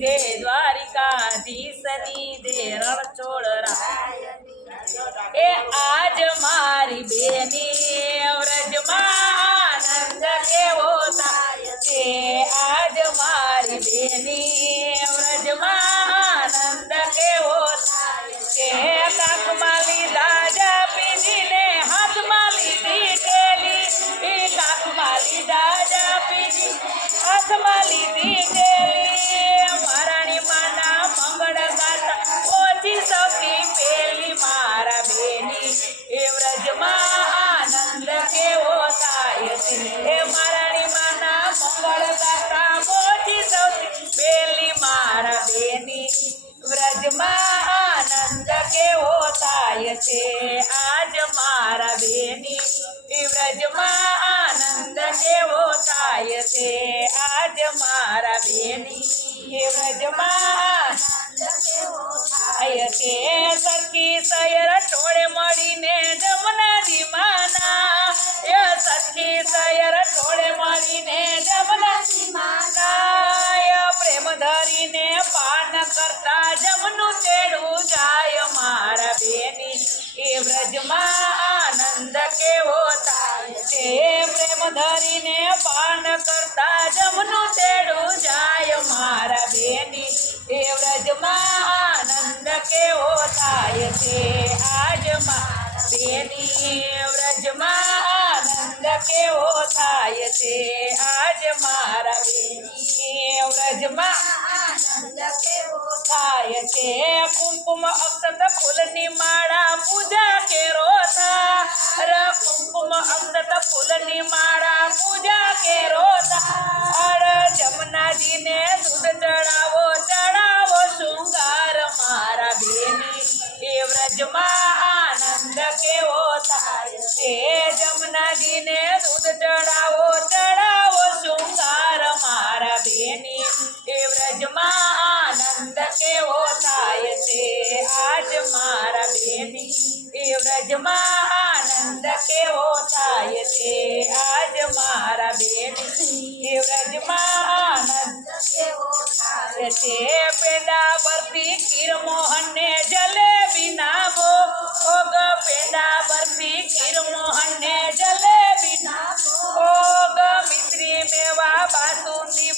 જય દ્વારિકાધીશની દે રણછોડ એ આજ મારી બેની વ્રજમાં આનંદ કેવો થાય? થાય છે આજ મારા બેની એ વ્રજમાં આનંદ કેવો થાય છે આજ મારા બેની એ વ્રજમાં થાય છે સરખી સયર મારા બેની વ્રજમાં આનંદ કેવો થાય છે આજ મારા બેની વ્રજમાં થાય છે કુમકુમ અક્ષત ફૂલની માળા પૂજા કેરો થા ર કુમકુમ અક્ષત ફૂલની માળા પૂજા કેરો થા અર જમનાજીને દૂધ જમનાજીને દૂધ ચડાવો ચડાવો શૃંગાર મારા બેની એ વ્રજમાં આનંદ કેવો થાય છે આજ મારા બેની એ વ્રજમાં આનંદ કેવો થાય છે આજ મારા બેની એ વ્રજમાં આનંદ થાય છે પેડા બરફી ખીર મોહનને જલેબી ના ભોગ પેડા બરફી ખીર મોહનને જલેબી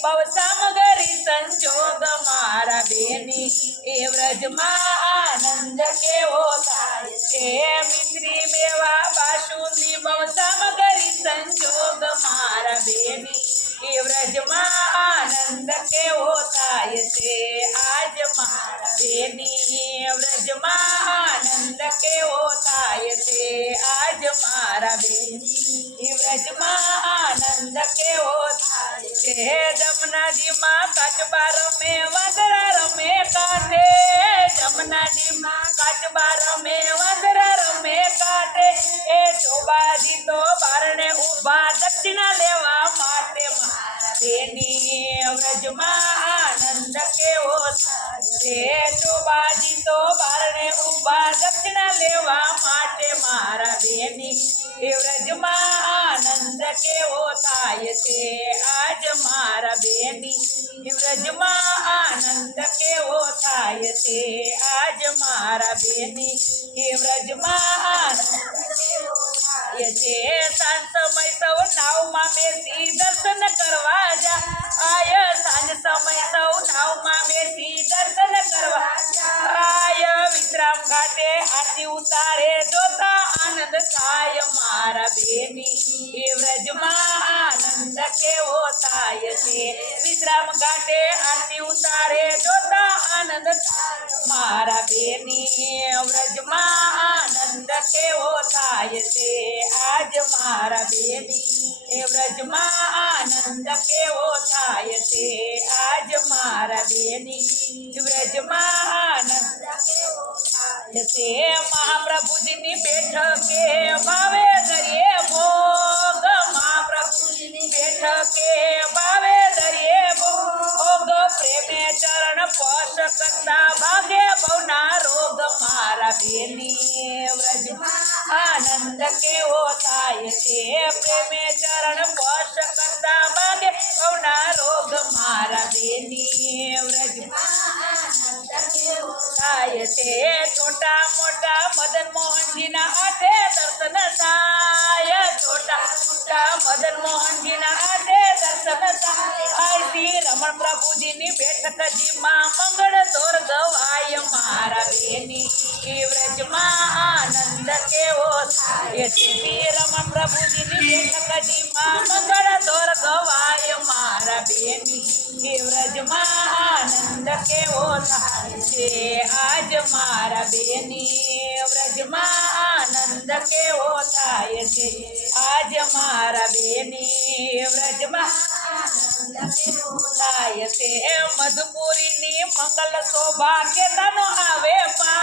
બાસુંદી બહુ સામગરી સંજોગ મારા બેની એ વ્રજમાં આનંદ કેવો થાય છે મિશ્રી મેવા બાસુંદી બહુ સામગરી સંજોગ મારા બેની એ વ્રજમાં આનંદ કેવો થાય છે આજ મારા બેની વ્રજમાં આનંદ કેવો થાય છે આજ મારા બેની એ વ્રજમાં આનંદ કેવો થાય છે જમનાજીમાં કાચબા રમે વાદળા રમે કાંઠે જમનાજીમાં કાચબા રમે વાદળા રમે કાંઠે એ ચોબાજી તો બારણે ઊભા દક્ષિણા લેવા માટે મારા બેની વ્રજમાં આનંદ કેવો થાય છે ચોબાજી તો બારણે ઊભા દક્ષિણા લેવા માટે મારા બેની એ વ્રજમાં આનંદ કેવો થાય છે આજ મારા બેની એ વ્રજમાં આનંદ કેવો થાય છે આજ મારા બેની એ વ્રજમાં આનંદ કેવો થાય છે સાંજ સમય સૌ નાવમાં બેસી દર્શન કરવા જા મારા બેની. વ્રજમાં આનંદ કેવો થાય છે. વિશ્રામ ઘાટે આરતી ઉતારે, જોતા આનંદ મારા બેની વ્રજમાં આનંદ કેવો થાય છે. આજ મારા બેની વ્રજમાં આનંદ કેવો થાય છે. આજ મારા બેની વ્રજમાં આનંદ છે મહાપ્રભુજીની બેઠકે ભાવે દરિયે ભોગ? મહાપ્રભુજીની બેઠકે ભાવે દરિયે ભોગ? પ્રેમે ચરણ પોષ કરતા ભાગે ભવના રોગ. મારા બેની વ્રજમાં આનંદ કેવો થાય છે? પ્રેમે ચરણ પોષ કરતા ભાગે ભવના રોગ. મારા બેની વ્રજમાં થાય છે છોટા મોટા મદન મોહનજીના હાથે દર્શન થાય છોટા મોટા મદન મોહનજીના હાથે દર્શન થાય શ્રી રમણ પ્રભુજીની બેઠકજીમાં મંગળ દોર ગવાય મારા બેની એ વ્રજમાં అందరికీ ప్రభుజిని మంగళ దొరకవాయమ్మ రబేని వ్రజమానంద के ओ आज मारा बेनी व्रजमानंद के ओ आज मारा बेनी व्रजमा ताय से। मधुपुरी मंगल शोभा के तनो आवे पा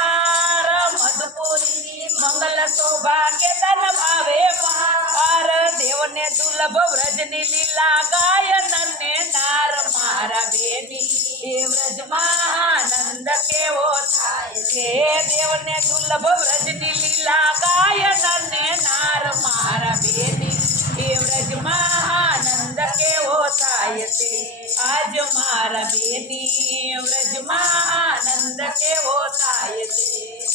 મધુપુરીની મંગલ શોભા કેતનો આવે પાર મધુપુરીની મંગલ શોભા કેતન આવે પાર દેવને દુર્લભ વ્રજની લીલા ગાયન ને નાર મારા બેની એ વ્રજમાં આનંદ કેવો થાય છે દેવને દુર્લભ વ્રજની લીલા ગાયન ને નાર મારા બેની કેવો થાય છે આજ મારા બેની વ્રજમાં આનંદ કેવો થાય છે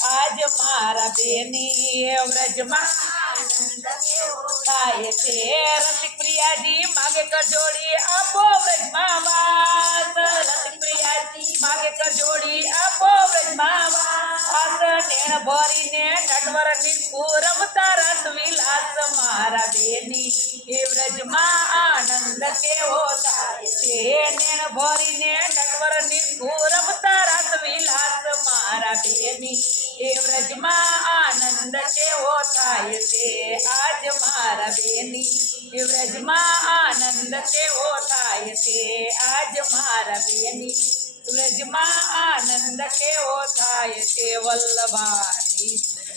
આજ મારા બેની વ્રજમાં આનંદ કેવો થાય છે રસિક પ્રિયાજી માગે કજોડી આપો વ્રજમાં વાસ રસિક પ્રિયાજી માગે કજોડી આપો વ્રજમાં વાસ નેણ ભરીને નટવર નિકુ રમતા રસ વિલાસ મારા બેની એ વ્રજમાં આનંદ કેવો છે નેણ ભરીને નટવર નિકુ રમતા રસ વિલાસ મારા બેની. એ વ્રજમાં આનંદ કેવો થાય છે? આજ મારા બેની. એ વ્રજમાં આનંદ કેવો થાય છે? આજ મારા બેની. વ્રજમાં આનંદ કેવો થાય છે? વલ્લભાની